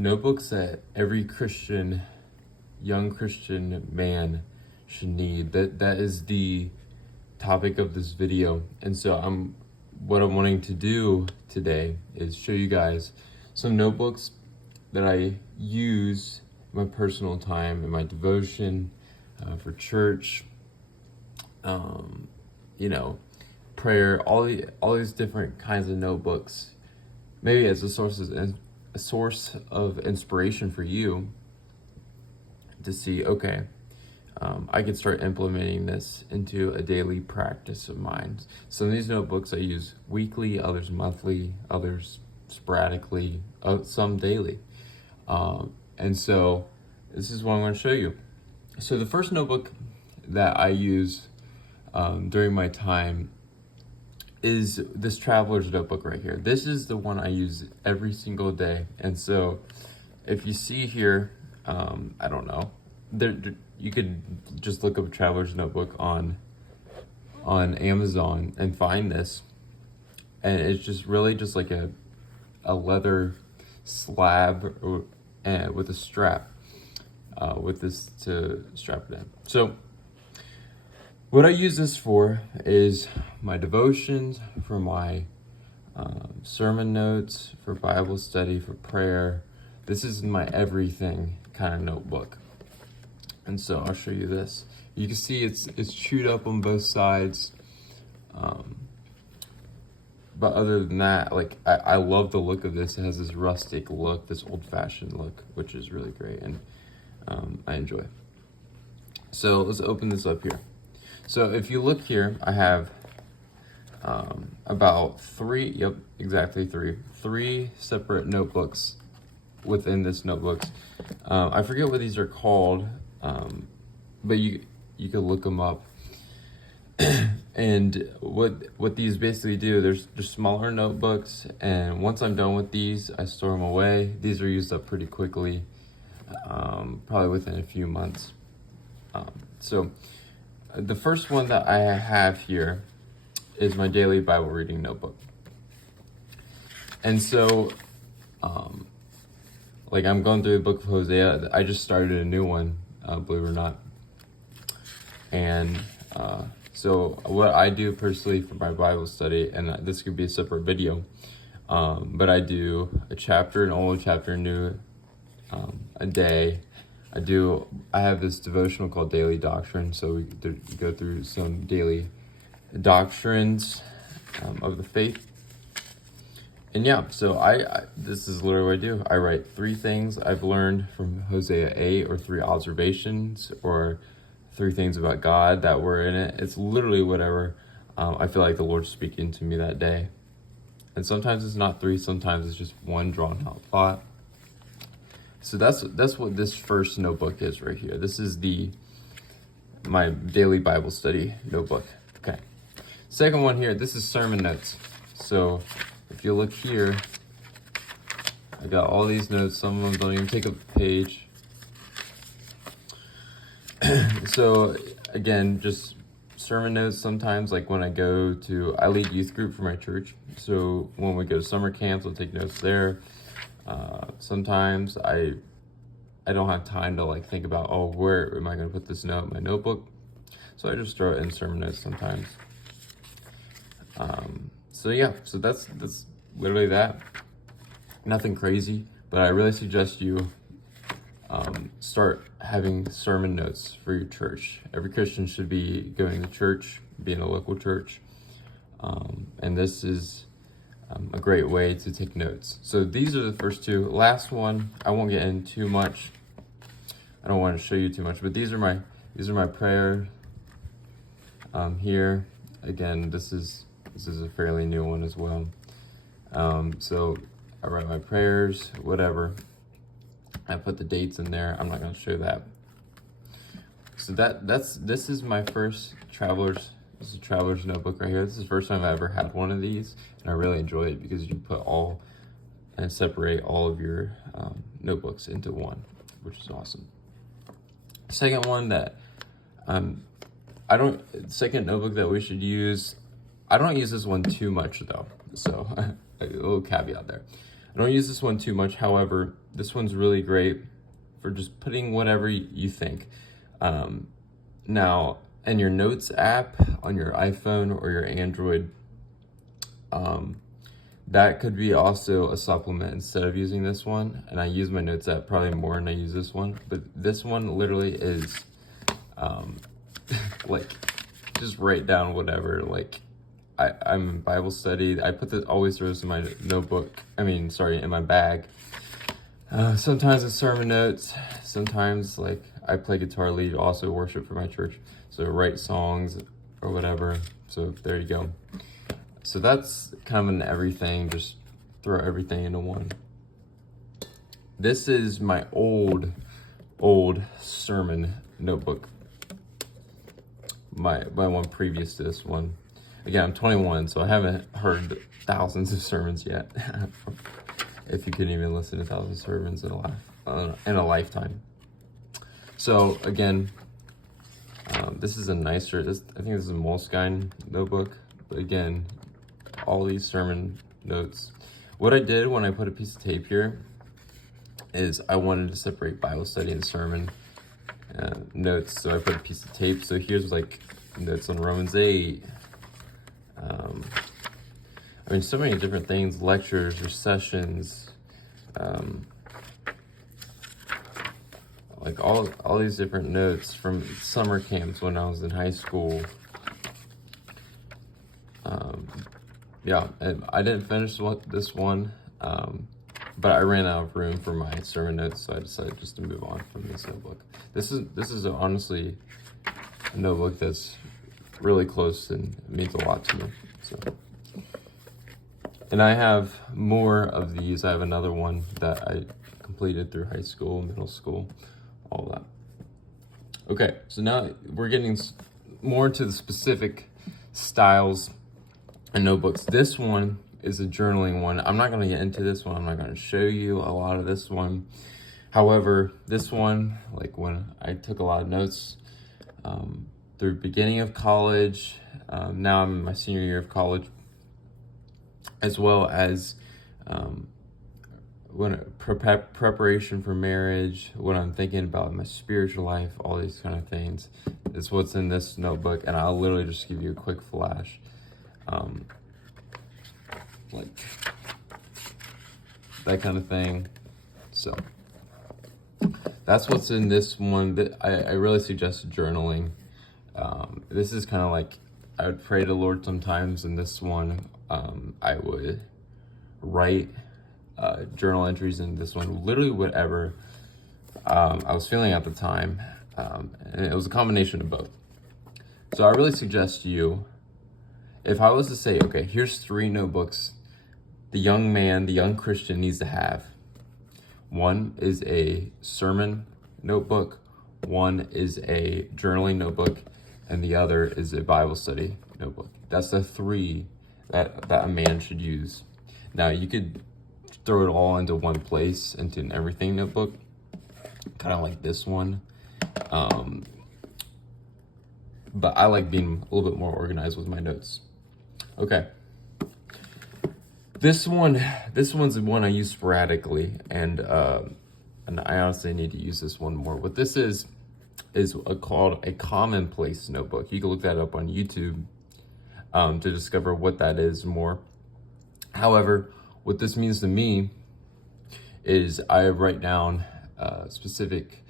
notebooks that every Christian, young Christian man should need. That is the topic of this video. And so what I'm wanting to do today is show you guys some notebooks that I use in my personal time, in my devotion, for church, prayer, all these different kinds of notebooks, maybe as a source of inspiration for you to see, okay, I can start implementing this into a daily practice of mine. Some of these notebooks I use weekly, others monthly, others sporadically, some daily. And so this is what I'm going to show you. So the first notebook that I use during my time is this traveler's notebook right here. This is the one I use every single day. And so if you see here, I don't know, you could just look up a traveler's notebook on Amazon and find this. And it's just really just like a leather slab with a strap, with this to strap it in. So what I use this for is my devotions, for my sermon notes, for Bible study, for prayer. This is my everything kind of notebook. And so I'll show you this. You can see it's chewed up on both sides. But other than that, like I love the look of this. It has this rustic look, this old-fashioned look, which is really great, and I enjoy. So let's open this up here. So if you look here, I have about three separate notebooks within this notebook. I forget what these are called, but you can look them up. And what these basically do, there's just smaller notebooks, and once I'm done with these, I store them away. These are used up pretty quickly, probably within a few months. So the first one that I have here is my daily Bible reading notebook. And so, like I'm going through the book of Hosea. I just started a new one, believe it or not. And so what I do personally for my Bible study, and this could be a separate video, but I do a chapter, an old chapter, new, a day. I have this devotional called Daily Doctrine, so we go through some daily doctrines of the faith. And yeah, so this is literally what I do. I write 3 things I've learned from Hosea 8, or 3 observations, or 3 things about God that were in it. It's literally whatever I feel like the Lord's speaking to me that day. And sometimes it's not 3, sometimes it's just one drawn out thought. So that's what this first notebook is right here. This is my daily Bible study notebook. Okay. Second one here, this is sermon notes. So if you look here, I got all these notes. Some of them don't even take up a page. So again, just sermon notes. Sometimes, like when I lead youth group for my church. So when we go to summer camps, I'll take notes there. Sometimes I don't have time to like think about, where am I going to put this note in my notebook? So I just throw it in sermon notes sometimes. So yeah, so that's literally that. Nothing crazy, but I really suggest you start having sermon notes for your church. Every Christian should be going to church, being a local church, and this is a great way to take notes. So these are the first 2. Last one, I won't get into too much. I don't want to show you too much, but these are my prayer. Here again, this is a fairly new one as well. So I write my prayers, whatever. I put the dates in there. I'm not going to show that. So this is my first traveler's notebook right here. This is the first time I ever had one of these, and I really enjoy it because you put all and separate all of your notebooks into one, which is awesome. Second one that second notebook that we should use. I don't use this one too much though, so a little caveat there. I don't use this one too much. However, this one's really great for just putting whatever you think. Now, in your Notes app on your iPhone or your Android, that could be also a supplement instead of using this one. And I use my Notes app probably more than I use this one. But this one literally is like, just write down whatever. Like, I'm in Bible study. I put this, always throw this in my notebook. In my bag. Sometimes it's sermon notes. Sometimes, like, I play guitar, lead, also worship for my church. So write songs or whatever. So there you go. So that's kind of an everything. Just throw everything into one. This is my old sermon notebook. My one previous to this one. Again, I'm 21, so I haven't heard thousands of sermons yet. If you couldn't even listen to thousands of sermons in a lifetime. So again, this is a nicer. I think this is a Moleskine notebook. But again, all these sermon notes. What I did when I put a piece of tape here is I wanted to separate Bible study and sermon notes. So I put a piece of tape. So here's like notes on Romans 8. So many different things, lectures or sessions, like all these different notes from summer camps when I was in high school. And I didn't finish this one, but I ran out of room for my sermon notes, so I decided just to move on from this notebook. This is honestly a notebook that's really close and means a lot to me. So, and I have more of these. I have another one that I completed through high school, middle school, all that. Okay, so now we're getting more into the specific styles and notebooks. This one is a journaling one. I'm not going to get into this one. I'm not going to show you a lot of this one. However, this one, like when I took a lot of notes through beginning of college, now I'm in my senior year of college, as well as when preparation for marriage, what I'm thinking about my spiritual life, all these kind of things is what's in this notebook. And I'll literally just give you a quick flash. Like that kind of thing. So that's what's in this one. That I really suggest journaling. This is kind of like I would pray to the Lord sometimes. In this one, I would write journal entries in this one, literally whatever I was feeling at the time, and it was a combination of both. So I really suggest you, if I was to say, okay, here's 3 notebooks the young Christian needs to have. One is a sermon notebook, one is a journaling notebook, and the other is a Bible study notebook. That's the 3 that a man should use. Now, you could throw it all into one place, into an everything notebook, kind of like this one. But I like being a little bit more organized with my notes. Okay. This one's the one I use sporadically, and I honestly need to use this one more. What this is called a Commonplace notebook. You can look that up on YouTube to discover what that is more. However, what this means to me is I write down specific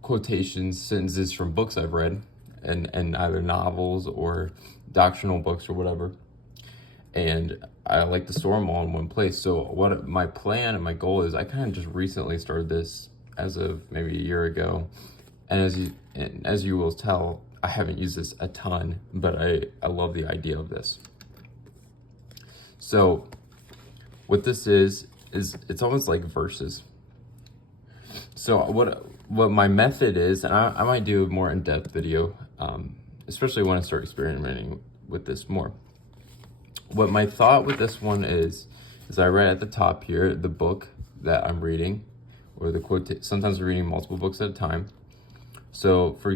quotations, sentences from books I've read, and either novels or doctrinal books or whatever. And I like to store them all in one place. So what my plan and my goal is, I kind of just recently started this as of maybe a year ago. And as you will tell, I haven't used this a ton, but I love the idea of this. So what this is it's almost like verses. So what my method is, and I might do a more in-depth video, especially when I start experimenting with this more. What my thought with this one is I write at the top here the book that I'm reading, or the quote. Sometimes I'm reading multiple books at a time. So for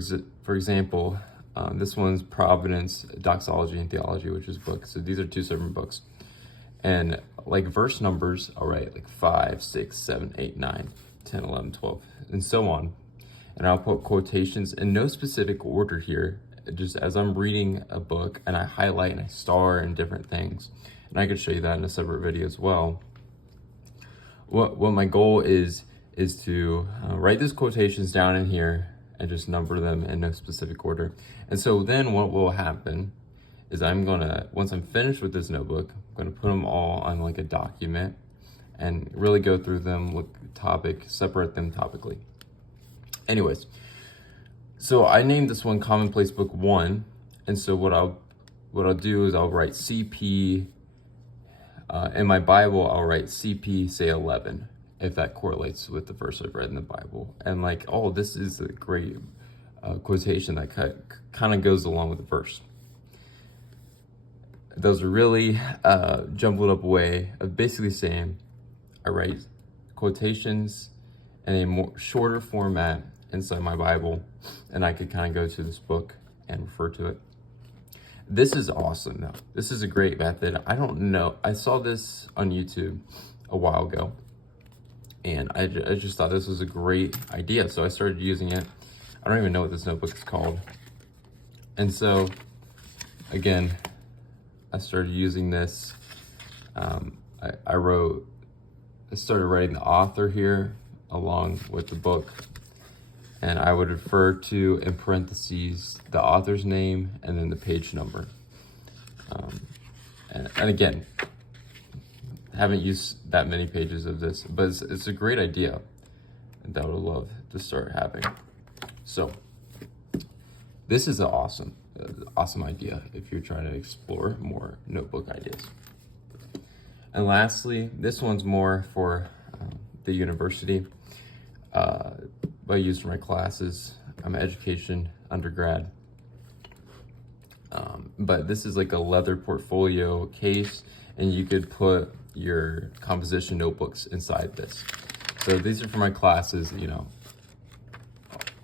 example, this one's Providence, Doxology, and Theology, which is book. So these are 2 separate books. And like verse numbers, I'll write like 5, 6, 7, 8, 9, 10, 11, 12, and so on. And I'll put quotations in no specific order here, just as I'm reading a book, and I highlight and I star in different things. And I could show you that in a separate video as well. What my goal is to write these quotations down in here and just number them in no specific order. And so then what will happen is once I'm finished with this notebook, I'm gonna put them all on like a document and really go through them, look separate them topically. Anyways, so I named this one Commonplace Book 1. And so what I'll do is I'll write CP, in my Bible, I'll write CP, say 11, if that correlates with the verse I've read in the Bible. And like, oh, this is a great quotation that kind of goes along with the verse. Those are really jumbled up way of basically saying, I write quotations in a more shorter format inside my Bible, and I could kind of go to this book and refer to it. This is awesome though. This is a great method. I don't know. I saw this on YouTube a while ago, and I just thought this was a great idea. So I started using it. I don't even know what this notebook is called. And so, again, I started using this. I started writing the author here along with the book. And I would refer to, in parentheses, the author's name and then the page number. And again, haven't used that many pages of this, but it's a great idea that I would love to start having. So this is an awesome idea if you're trying to explore more notebook ideas. And lastly, this one's more for the university. I use for my classes. I'm an education undergrad. But this is like a leather portfolio case, and you could put your composition notebooks inside this. So these are for my classes, you know,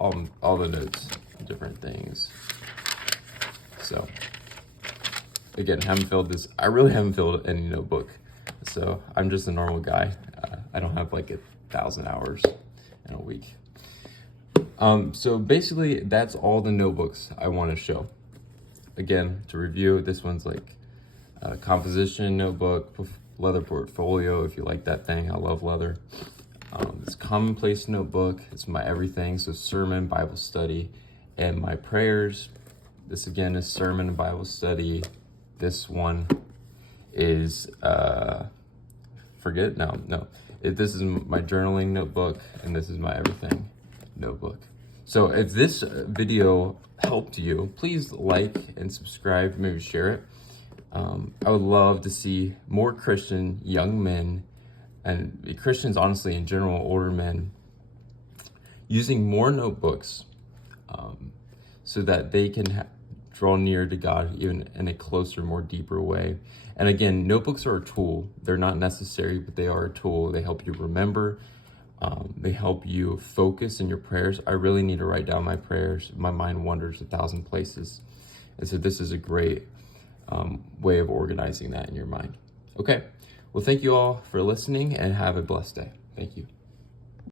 all the notes, different things. So again, I really haven't filled any notebook. So I'm just a normal guy. I don't have like 1,000 hours in a week. So basically that's all the notebooks I want to show. Again, to review, this one's like a composition notebook, leather portfolio, if you like that thing. I love leather. This Commonplace notebook, it's my everything. So sermon, Bible study, and my prayers. This again is sermon and Bible study. This one is, this is my journaling notebook, and this is my everything notebook. So if this video helped you, please like and subscribe, maybe share it. I would love to see more Christian young men, and Christians honestly in general, older men, using more notebooks so that they can draw near to God even in a closer, more deeper way. And again, notebooks are a tool. They're not necessary, but they are a tool. They help you remember. They help you focus in your prayers. I really need to write down my prayers. My mind wanders 1,000 places. And so this is a great way of organizing that in your mind. Okay. Well, thank you all for listening, and have a blessed day. Thank you.